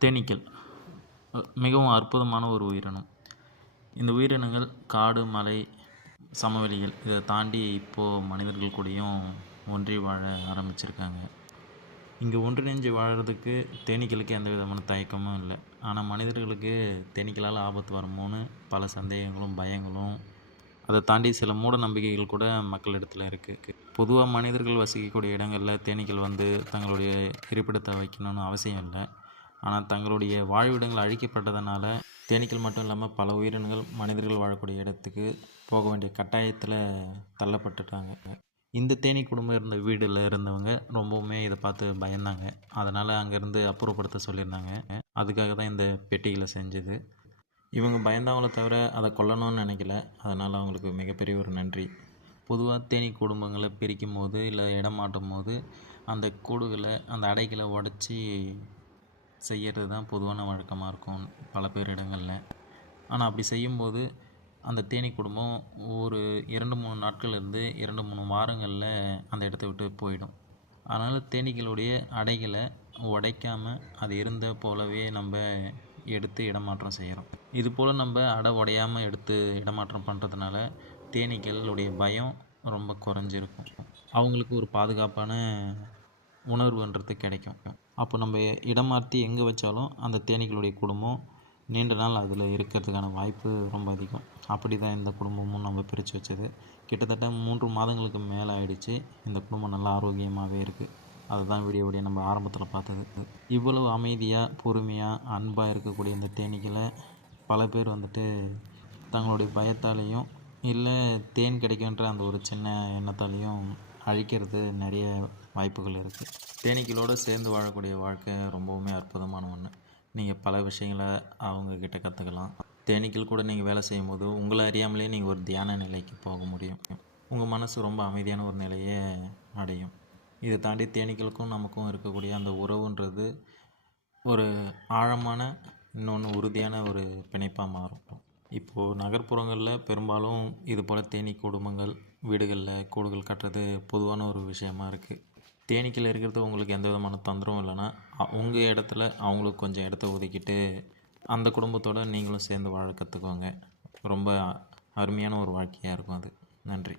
தேனீக்கள் மிகவும் அற்புதமான ஒரு உயிரினம். இந்த உயிரினங்கள் காடு, மலை, சமவெளிகள் இதை தாண்டி இப்போது மனிதர்கள் கூடயும் ஒன்றி வாழ ஆரம்பிச்சிருக்காங்க. இங்கே ஒன்றிணைஞ்சு வாழறதுக்கு தேனீக்களுக்கு எந்த விதமான தயக்கமும் இல்லை. ஆனால் மனிதர்களுக்கு தேனீக்களால் ஆபத்து வருமோன்னு பல சந்தேகங்களும் பயங்களும், அதை தாண்டி சில மூட நம்பிக்கைகள் கூட மக்களிடத்தில் இருக்குது. பொதுவாக மனிதர்கள் வசிக்கக்கூடிய இடங்களில் தேனீக்கள் வந்து தங்களுடைய இருப்பிடத்தை வைக்கணும்னு அவசியம் இல்லை. ஆனால் தங்களுடைய வாழ்விடங்கள் அழிக்கப்பட்டதுனால தேனீக்கள் மட்டும் இல்லாமல் பல உயிரினங்கள் மனிதர்கள் வாழக்கூடிய இடத்துக்கு போக வேண்டிய கட்டாயத்தில் தள்ளப்பட்டுட்டாங்க. இந்த தேனீ குடும்பம் இருந்த வீடில் இருந்தவங்க ரொம்பவுமே இதை பார்த்து பயந்தாங்க. அதனால் அங்கேருந்து அப்புறப்படுத்த சொல்லியிருந்தாங்க. அதுக்காக தான் இந்த பெட்டிகளை செஞ்சது. இவங்க பயந்தவங்கள தவிர அதை கொல்லணும்னு நினைக்கல. அதனால் அவங்களுக்கு மிகப்பெரிய ஒரு நன்றி. பொதுவாக தேனீ குடும்பங்களை பிரிக்கும் போது இல்லை இடம் மாட்டும் போது அந்த கூடுகளை, அந்த அடைகளை உடச்சி செய்கிறது தான் பொதுவான வழக்கமாக இருக்கும் பல பேர் இடங்களில். ஆனால் அப்படி செய்யும்போது அந்த தேனீ குடும்பம் ஒரு 2-3 நாட்கள்லேருந்து 2-3 வாரங்களில் அந்த இடத்த விட்டு போயிடும். அதனால் தேனீக்களுடைய அடைகளை உடைக்காமல் அது இருந்த போலவே நம்ம எடுத்து இடமாற்றம் செய்கிறோம். இது போல் நம்ம அடை உடையாமல் எடுத்து இடமாற்றம் பண்ணுறதுனால தேனீக்களுடைய பயம் ரொம்ப குறைஞ்சிருக்கும். அவங்களுக்கு ஒரு பாதுகாப்பான உணர்வுன்றது கிடைக்கும். அப்போ நம்ம இடம் மாற்றி எங்கே வச்சாலும் அந்த தேனீக்களுடைய குடும்பம் நீண்ட நாள் அதில் இருக்கிறதுக்கான வாய்ப்பு ரொம்ப அதிகம். அப்படி தான் இந்த குடும்பமும் நம்ம பிரித்து வச்சது. கிட்டத்தட்ட 3 மாதங்களுக்கு மேலே ஆயிடுச்சு. இந்த குடும்பம் நல்லா ஆரோக்கியமாகவே இருக்குது. அதுதான் வீடியோவுடைய நம்ம ஆரம்பத்தில் பார்த்தது. இவ்வளவு அமைதியாக, பொறுமையாக, அன்பாக இருக்கக்கூடிய இந்த தேனீக்களை பல பேர் வந்துட்டு தங்களுடைய பயத்தாலேயும் இல்லை தேன் கிடைக்குன்ற அந்த ஒரு சின்ன எண்ணத்தாலேயும் அழிக்கிறது நிறைய வாய்ப்புகள் இருக்குது. தேனீக்களோடு சேர்ந்து வாழக்கூடிய வாழ்க்கை ரொம்பவுமே அற்புதமான ஒன்று. நீங்கள் பல விஷயங்களை அவங்கக்கிட்ட கற்றுக்கலாம். தேனீக்கள் கூட நீங்கள் வேலை செய்யும்போது உங்களை அறியாமலே நீங்கள் ஒரு தியான நிலைக்கு போக முடியும். உங்கள் மனசு ரொம்ப அமைதியான ஒரு நிலையை அடையும். இதை தாண்டி தேனீக்களுக்கும் நமக்கும் இருக்கக்கூடிய அந்த உறவுன்றது ஒரு ஆழமான, இன்னொன்று உறுதியான ஒரு பிணைப்பாக மாறும். இப்போது நகர்ப்புறங்களில் பெரும்பாலும் இது போல் தேனீ குடும்பங்கள் வீடுகளில் கூடுகள் கட்டுறது பொதுவான ஒரு விஷயமா இருக்குது. தேனீக்கள் இருக்கிறது உங்களுக்கு எந்த விதமான தொந்தரவும் இல்லைன்னா உங்கள் இடத்துல அவங்களுக்கு கொஞ்சம் இடத்த ஒதுக்கிட்டு அந்த குடும்பத்தோடு நீங்களும் சேர்ந்து வாழ கற்றுக்கோங்க. ரொம்ப அருமையான ஒரு வாழ்க்கையாக இருக்கும் அது. நன்றி.